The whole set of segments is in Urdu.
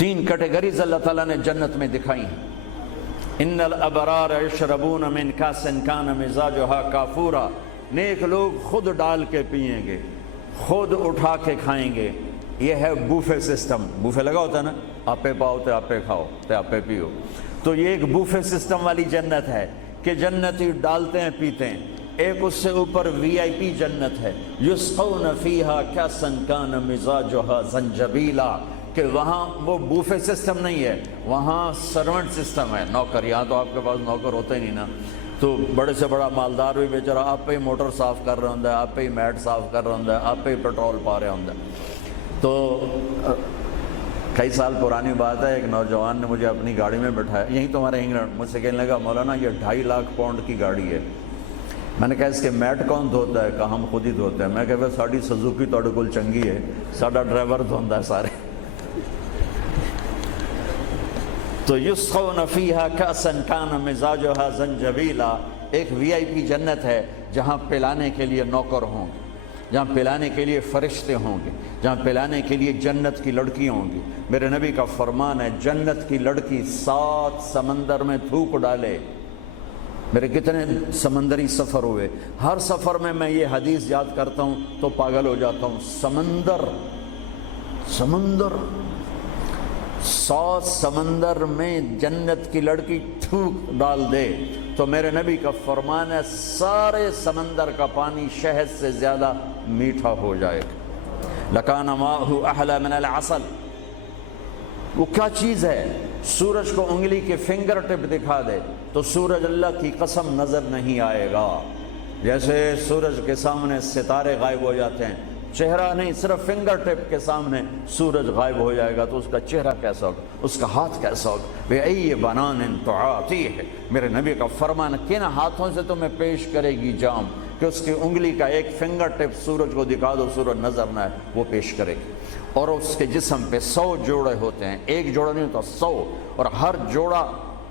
تین کیٹیگریز اللہ تعالیٰ نے جنت میں دکھائی ہیں۔ ان الابرار یشربون من کاس کان مزاجھا کافورا، نیک لوگ خود ڈال کے پئیں گے، خود اٹھا کے کھائیں گے۔ یہ ہے بوفے سسٹم، بوفے لگا ہوتا ہے نا، آپے پاؤ تے آپے کھاؤ تے آپے پیو، تو یہ ایک بوفے سسٹم والی جنت ہے کہ جنتی ڈالتے ہیں پیتے ہیں۔ ایک اس سے اوپر وی آئی پی جنت ہے، یسقون فیہا کاسا کان مزاجھا زنجبیلا، کہ وہاں وہ بوفے سسٹم نہیں ہے، وہاں سرونٹ سسٹم ہے، نوکر۔ یہاں تو آپ کے پاس نوکر ہوتے ہی نہیں نا، تو بڑے سے بڑا مالدار بھی بیچارہ آپ پہ ہی موٹر صاف کر رہا ہوں، آپ پہ ہی میٹ صاف کر رہا ہوں، آپ پہ ہی پیٹرول پا رہا ہوں۔ تو کئی سال پرانی بات ہے، ایک نوجوان نے مجھے اپنی گاڑی میں بٹھایا، یہیں تو ہمارے انگلینڈ، مجھ سے کہنے لگا مولانا یہ 2.5 لاکھ پاؤنڈ کی گاڑی ہے۔ میں نے کہا اس کے میٹ کون دھوتا ہے؟ کہا ہم خود ہی دھوتے ہیں۔ میں کہا ساڑی سزوکی تھوڑے کول چنگی ہے، ساڈا ڈرائیور دھوندا ہے سارے۔ تو یسقون فیہا کاسا کان مزاجھا زنجبیلا، ایک وی آئی پی جنت ہے جہاں پلانے کے لیے نوکر ہوں گے، جہاں پلانے کے لیے فرشتے ہوں گے، جہاں پلانے کے لیے جنت کی لڑکیاں ہوں گی۔ میرے نبی کا فرمان ہے جنت کی لڑکی 7 سمندر میں تھوک ڈالے۔ میرے کتنے سمندری سفر ہوئے، ہر سفر میں یہ حدیث یاد کرتا ہوں تو پاگل ہو جاتا ہوں۔ سمندر 100 سمندر میں جنت کی لڑکی تھوک ڈال دے تو میرے نبی کا فرمان ہے سارے سمندر کا پانی شہد سے زیادہ میٹھا ہو جائے گا۔ لکان ماؤہ احلی من العسل۔ وہ کیا چیز ہے؟ سورج کو انگلی کے فنگر ٹپ دکھا دے تو سورج اللہ کی قسم نظر نہیں آئے گا، جیسے سورج کے سامنے ستارے غائب ہو جاتے ہیں، چہرہ نہیں، صرف فنگر ٹپ کے سامنے سورج غائب ہو جائے گا تو اس کا چہرہ کیسا ہوگا، اس کا ہاتھ کیسا ہوگا؟ بِأَيِّ بَنَانٍ تُعَاطِيهِ، میرے نبی کا فرمان، کن ہاتھوں سے تمہیں پیش کرے گی جام کہ اس کی انگلی کا ایک فنگر ٹپ سورج کو دکھا دو، سورج نظر نہ آئے، وہ پیش کرے گی۔ اور اس کے جسم پہ 100 جوڑے ہوتے ہیں، ایک جوڑا نہیں ہوتا، 100، اور ہر جوڑا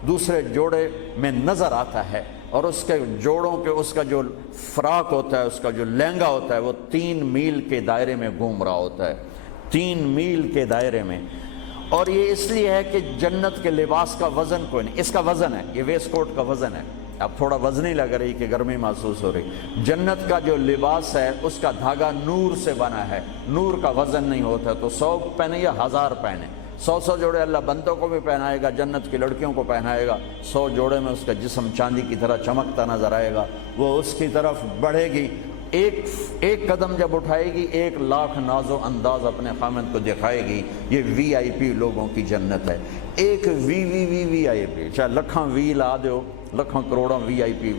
دوسرے جوڑے میں نظر آتا ہے، اور اس کے جوڑوں کے اس کا جو فراق ہوتا ہے، اس کا جو لہنگا ہوتا ہے، وہ 3 میل کے دائرے میں گھوم رہا ہوتا ہے، 3 میل کے دائرے میں۔ اور یہ اس لیے ہے کہ جنت کے لباس کا وزن کوئی نہیں، اس کا وزن ہے، یہ ویسٹ کوٹ کا وزن ہے، اب تھوڑا وزن ہی لگ رہی کہ گرمی محسوس ہو رہی۔ جنت کا جو لباس ہے اس کا دھاگا نور سے بنا ہے، نور کا وزن نہیں ہوتا، تو 100 پہنے یا 1000 پہنے، 100 جوڑے اللہ بندوں کو بھی پہنائے گا، جنت کی لڑکیوں کو پہنائے گا، 100 جوڑے میں اس کا جسم چاندی کی طرح چمکتا نظر آئے گا، وہ اس کی طرف بڑھے گی، ایک قدم جب اٹھائے گی 1 لاکھ ناز و انداز اپنے خامد کو دکھائے گی۔ یہ وی آئی پی لوگوں کی جنت ہے، ایک وی آئی پی، چاہے لکھاں وی لا دو، لکھاں کروڑاں وی آئی پی۔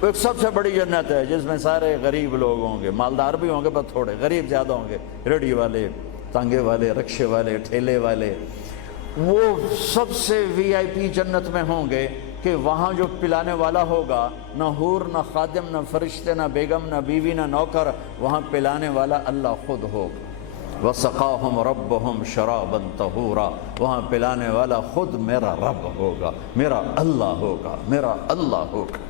وہ ایک سب سے بڑی جنت ہے جس میں سارے غریب لوگ ہوں گے، مالدار بھی ہوں گے پر تھوڑے، غریب زیادہ ہوں گے، ریڑھی والے، تانگے والے، رکشے والے، ٹھیلے والے، وہ سب سے وی آئی پی جنت میں ہوں گے کہ وہاں جو پلانے والا ہوگا، نہ حور، نہ خادم، نہ فرشتے، نہ بیگم، نہ بیوی، نہ نوکر، وہاں پلانے والا اللہ خود ہوگا۔ وَسَقَاهُمْ رَبُّهُمْ شَرَابًا طَهُورًا، وہاں پلانے والا خود میرا رب ہوگا، میرا اللہ ہوگا، میرا اللہ ہوگا۔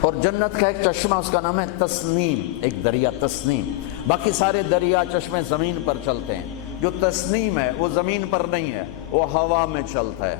اور جنت کا ایک چشمہ، اس کا نام ہے تسنیم، ایک دریا تسنیم۔ باقی سارے دریا چشمے زمین پر چلتے ہیں، جو تسنیم ہے وہ زمین پر نہیں ہے، وہ ہوا میں چلتا ہے۔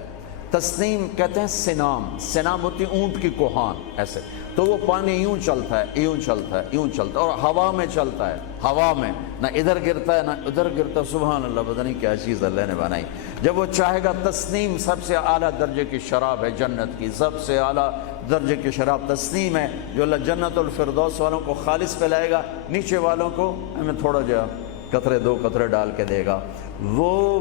تسنیم کہتے ہیں سنام ہوتی اونٹ کی کوہان، ایسے تو وہ پانی یوں چلتا ہے، یوں چلتا ہے، یوں چلتا ہے، اور ہوا میں چلتا ہے، ہوا میں نہ ادھر گرتا ہے نہ ادھر گرتا۔ سبحان اللہ، پتہ نہیں کیا چیز اللہ نے بنائی۔ جب وہ چاہے گا، تسنیم سب سے اعلیٰ درجے کی شراب ہے جنت کی، سب سے اعلیٰ درجے کی شراب تسنیم ہے، جو اللہ جنت الفردوس والوں کو خالص پلائے گا، نیچے والوں کو ہمیں تھوڑا جا قطرے 2 قطرے ڈال کے دے گا۔ وہ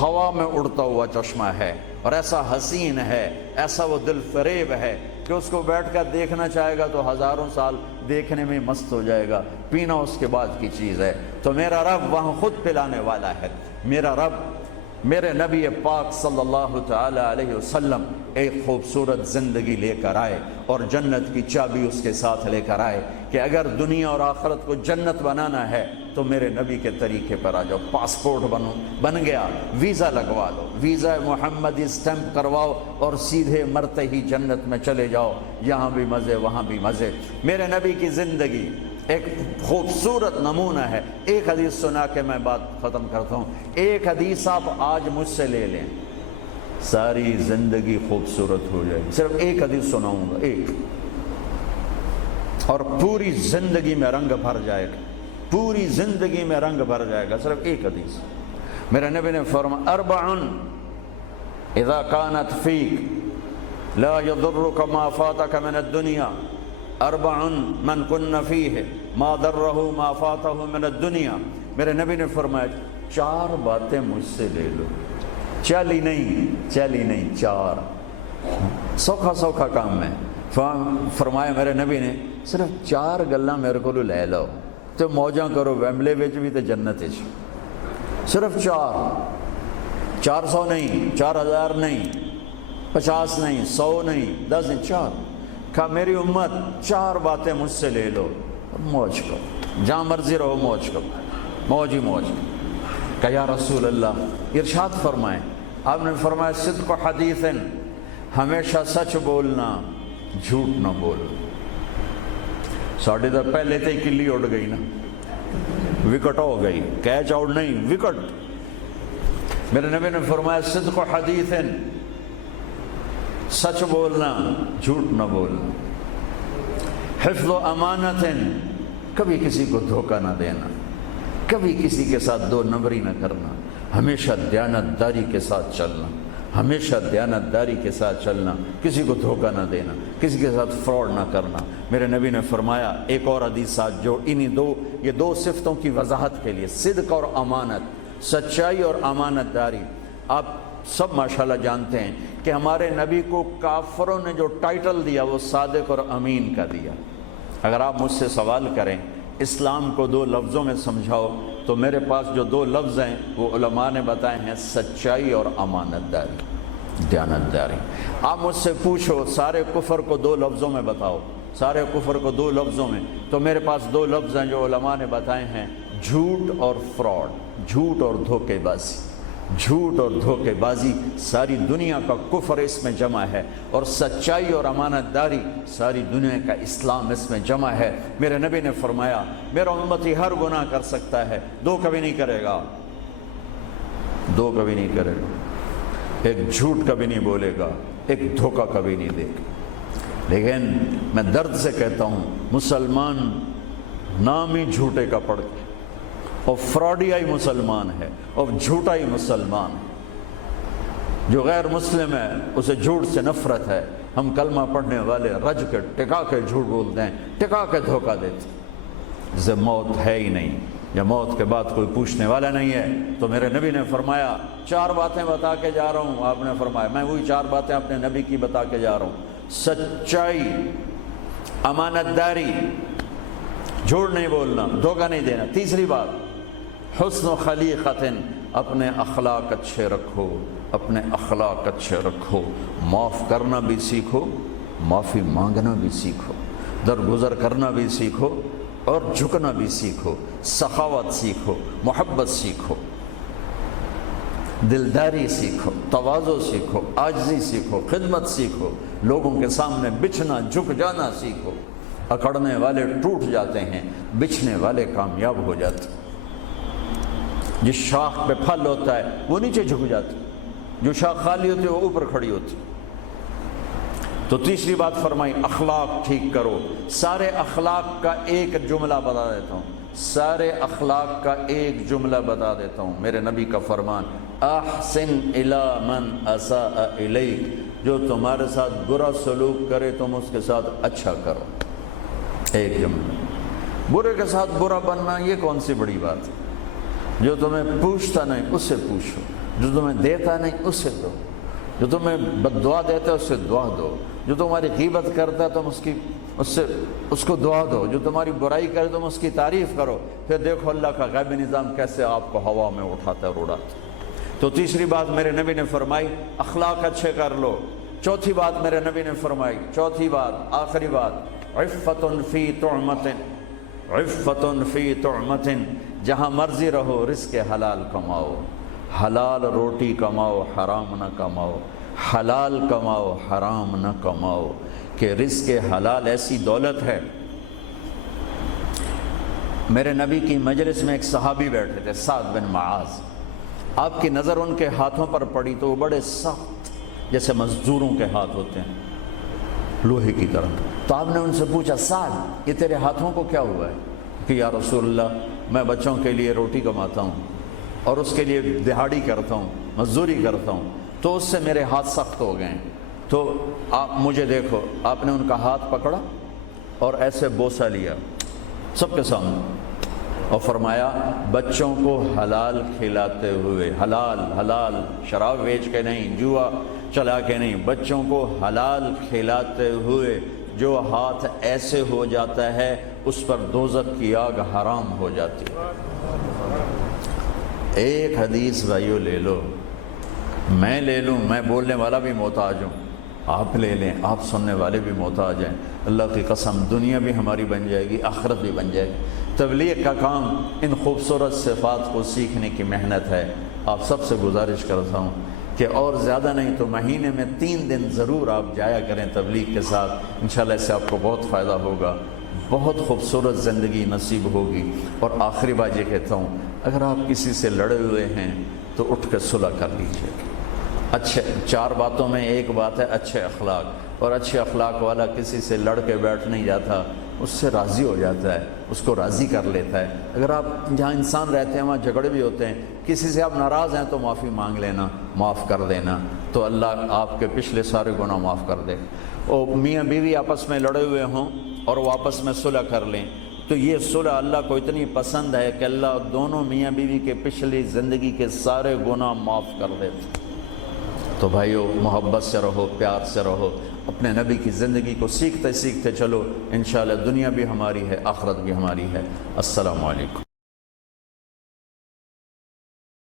ہوا میں اڑتا ہوا چشمہ ہے، اور ایسا حسین ہے، ایسا وہ دل فریب ہے کہ اس کو بیٹھ کر دیکھنا چاہے گا تو 1000 سال دیکھنے میں مست ہو جائے گا، پینا اس کے بعد کی چیز ہے۔ تو میرا رب وہاں خود پلانے والا ہے، میرا رب، میرے نبی پاک صلی اللہ تعالی علیہ وسلم ایک خوبصورت زندگی لے کر آئے، اور جنت کی چابی اس کے ساتھ لے کر آئے کہ اگر دنیا اور آخرت کو جنت بنانا ہے تو میرے نبی کے طریقے پر آ جاؤ۔ پاسپورٹ بن گیا، ویزا لگوا لو، ویزا محمدی سٹیمپ کرواؤ اور سیدھے مرتے ہی جنت میں چلے جاؤ، یہاں بھی مزے وہاں بھی مزے۔ میرے نبی کی زندگی ایک خوبصورت نمونہ ہے. ایک حدیث سنا کے میں بات ختم کرتا ہوں. ایک حدیث آپ آج مجھ سے لے لیں، ساری زندگی خوبصورت ہو جائے گی. صرف ایک حدیث سناؤں گا، ایک، اور پوری زندگی میں رنگ بھر جائے گا، پوری زندگی میں رنگ بھر جائے گا. صرف ایک حدیث. میرے نبی نے فرمایا اربع اذا كانت فيك لا يضرك ما فاتك من الدنيا اربع من كن فيه ما ضره ما فاته من الدنيا. میرے نبی نے فرمایا 4 باتیں مجھ سے لے لو. چلی نہیں 4. سوکھا کام ہے. فرمایا میرے نبی نے صرف 4 گلاں میرے کو لے لو تو موجاں کرو ویمبلے وچ بھی تے جنت وچ. صرف 400 نہیں، 4000 نہیں، 50 نہیں، 100 نہیں، 10 نہیں، 4. کہا میری امت 4 باتیں مجھ سے لے لو، موج کرو، جہاں مرضی رہو موج کرو، موج ہی موج. کہا یا رسول اللہ، ارشاد فرمائیں. آپ نے فرمایا صدق حدیث، ہمیشہ سچ بولنا، جھوٹ نہ بولنا. ساڑھے تو پہلے تے کلی اڑ گئی نا، وکٹ ہو گئی، کیچ آؤٹ نہیں، وکٹ. میرے نبی نے فرمایا صدق حدیث، سچ بولنا، جھوٹ نہ بولنا. حفظ و امانت، کبھی کسی کو دھوکہ نہ دینا، کبھی کسی کے ساتھ 2 نمبری نہ کرنا، ہمیشہ دیانتداری کے ساتھ چلنا، ہمیشہ دیانتداری کے ساتھ چلنا، کسی کو دھوکہ نہ دینا، کسی کے ساتھ فراڈ نہ کرنا. میرے نبی نے فرمایا ایک اور حدیث ساتھ جو یہ 2 صفتوں کی وضاحت کے لیے، صدق اور امانت، سچائی اور امانت داری. آپ سب ماشاءاللہ جانتے ہیں کہ ہمارے نبی کو کافروں نے جو ٹائٹل دیا وہ صادق اور امین کا دیا. اگر آپ مجھ سے سوال کریں اسلام کو 2 لفظوں میں سمجھاؤ تو میرے پاس جو 2 لفظ ہیں وہ علماء نے بتائے ہیں، سچائی اور امانت داری، دیانتداری. آپ مجھ سے پوچھو سارے کفر کو 2 لفظوں میں بتاؤ، سارے کفر کو 2 لفظوں میں، تو میرے پاس 2 لفظ ہیں جو علماء نے بتائے ہیں، جھوٹ اور فراڈ، جھوٹ اور دھوکے بازی. جھوٹ اور دھوکے بازی ساری دنیا کا کفر اس میں جمع ہے، اور سچائی اور امانت داری ساری دنیا کا اسلام اس میں جمع ہے. میرے نبی نے فرمایا میرا امتی ہر گناہ کر سکتا ہے، 2 کبھی نہیں کرے گا، 2 کبھی نہیں کرے گا. ایک جھوٹ کبھی نہیں بولے گا، ایک دھوکہ کبھی نہیں دے گا. لیکن میں درد سے کہتا ہوں مسلمان نام ہی جھوٹے کا پڑھ کے، اور فراڈیائی مسلمان ہے اور جھوٹائی مسلمان ہے. جو غیر مسلم ہے اسے جھوٹ سے نفرت ہے. ہم کلمہ پڑھنے والے رج کے ٹکا کے جھوٹ بولتے ہیں، ٹکا کے دھوکہ دیتے ہیں. جسے موت ہے ہی نہیں یا موت کے بعد کوئی پوچھنے والا نہیں ہے. تو میرے نبی نے فرمایا 4 باتیں بتا کے جا رہا ہوں. آپ نے فرمایا میں وہی 4 باتیں اپنے نبی کی بتا کے جا رہا ہوں. سچائی، امانت داری، جھوٹ نہیں بولنا، دھوکہ نہیں دینا. تیسری بات حسن و خلیقت، اپنے اخلاق اچھے رکھو، اپنے اخلاق اچھے رکھو. معاف کرنا بھی سیکھو، معافی مانگنا بھی سیکھو، درگزر کرنا بھی سیکھو اور جھکنا بھی سیکھو. سخاوت سیکھو، محبت سیکھو، دلداری سیکھو، تواضع سیکھو، عاجزی سیکھو، خدمت سیکھو، لوگوں کے سامنے بچھنا جھک جانا سیکھو. اکڑنے والے ٹوٹ جاتے ہیں، بچھنے والے کامیاب ہو جاتے ہیں. جس شاخ پہ پھل ہوتا ہے وہ نیچے جھک جاتی، جو شاخ خالی ہوتی ہے وہ اوپر کھڑی ہوتی. تو تیسری بات فرمائی اخلاق ٹھیک کرو. سارے اخلاق کا ایک جملہ بتا دیتا ہوں، سارے اخلاق کا ایک جملہ بتا دیتا ہوں. میرے نبی کا فرمان احسن الی من اساء الیک، جو تمہارے ساتھ برا سلوک کرے تم اس کے ساتھ اچھا کرو. ایک جملہ. برے کے ساتھ برا بننا یہ کون سی بڑی بات ہے؟ جو تمہیں پوچھتا نہیں اس سے پوچھو، جو تمہیں دیتا نہیں اس سے دو، جو تمہیں بد دعا دیتا ہے اس سے دعا دو، جو تمہاری غیبت کرتا ہے تم اس کو دعا دو، جو تمہاری برائی کرے تم اس کی تعریف کرو. پھر دیکھو اللہ کا غیبی نظام کیسے آپ کو ہوا میں اٹھاتا ہے اور اڑاتا ہے. تو تیسری بات میرے نبی نے فرمائی اخلاق اچھے کر لو. چوتھی بات میرے نبی نے فرمائی، چوتھی بات آخری بات، عفت فی طعمت، عفت فی طعمت، جہاں مرضی رہو رزق حلال کماؤ، حلال روٹی کماؤ، حرام نہ کماؤ، حلال کماؤ، حرام نہ کماؤ. کہ رزق حلال ایسی دولت ہے میرے نبی کی مجلس میں ایک صحابی بیٹھے تھے، سعد بن معاذ۔ آپ کی نظر ان کے ہاتھوں پر پڑی تو وہ بڑے سخت، جیسے مزدوروں کے ہاتھ ہوتے ہیں، لوہے کی طرح۔ تو آپ نے ان سے پوچھا، سعد یہ تیرے ہاتھوں کو کیا ہوا ہے؟ کہ یا رسول اللہ میں بچوں کے لیے روٹی کماتا ہوں اور اس کے لیے دہاڑی کرتا ہوں، مزدوری کرتا ہوں، تو اس سے میرے ہاتھ سخت ہو گئے ہیں، تو آپ مجھے دیکھو۔ آپ نے ان کا ہاتھ پکڑا اور ایسے بوسہ لیا سب کے سامنے اور فرمایا بچوں کو حلال کھلاتے ہوئے، حلال حلال، شراب بیچ کے نہیں، جوا چلا کے نہیں، بچوں کو حلال کھلاتے ہوئے جو ہاتھ ایسے ہو جاتا ہے اس پر دوزخ کی آگ حرام ہو جاتی ہے۔ ایک حدیث بھائیو لے لو، میں لے لوں، میں بولنے والا بھی محتاج ہوں، آپ لے لیں، آپ سننے والے بھی محتاج ہیں۔ اللہ کی قسم دنیا بھی ہماری بن جائے گی، آخرت بھی بن جائے گی۔ تبلیغ کا کام ان خوبصورت صفات کو سیکھنے کی محنت ہے۔ آپ سب سے گزارش کرتا ہوں کہ اور زیادہ نہیں تو مہینے میں 3 دن ضرور آپ جایا کریں تبلیغ کے ساتھ، انشاءاللہ اس سے آپ کو بہت فائدہ ہوگا، بہت خوبصورت زندگی نصیب ہوگی۔ اور آخری بات یہ کہتا ہوں، اگر آپ کسی سے لڑے ہوئے ہیں تو اٹھ کے صلح کر لیجیے۔ اچھے 4 باتوں میں ایک بات ہے اچھے اخلاق، اور اچھے اخلاق والا کسی سے لڑ کے بیٹھ نہیں جاتا، اس سے راضی ہو جاتا ہے، اس کو راضی کر لیتا ہے۔ اگر آپ جہاں انسان رہتے ہیں وہاں جھگڑے بھی ہوتے ہیں، کسی سے آپ ناراض ہیں تو معافی مانگ لینا، معاف کر دینا، تو اللہ آپ کے پچھلے سارے گناہ معاف کر دے۔ اور میاں بیوی آپس میں لڑے ہوئے ہوں اور وہ آپس میں صلح کر لیں تو یہ صلح اللہ کو اتنی پسند ہے کہ اللہ دونوں میاں بیوی کے پچھلی زندگی کے سارے گناہ معاف کر دیتے۔ تو بھائیو محبت سے رہو، پیار سے رہو، اپنے نبی کی زندگی کو سیکھتے سیکھتے چلو، انشاءاللہ دنیا بھی ہماری ہے، آخرت بھی ہماری ہے۔ السلام علیکم۔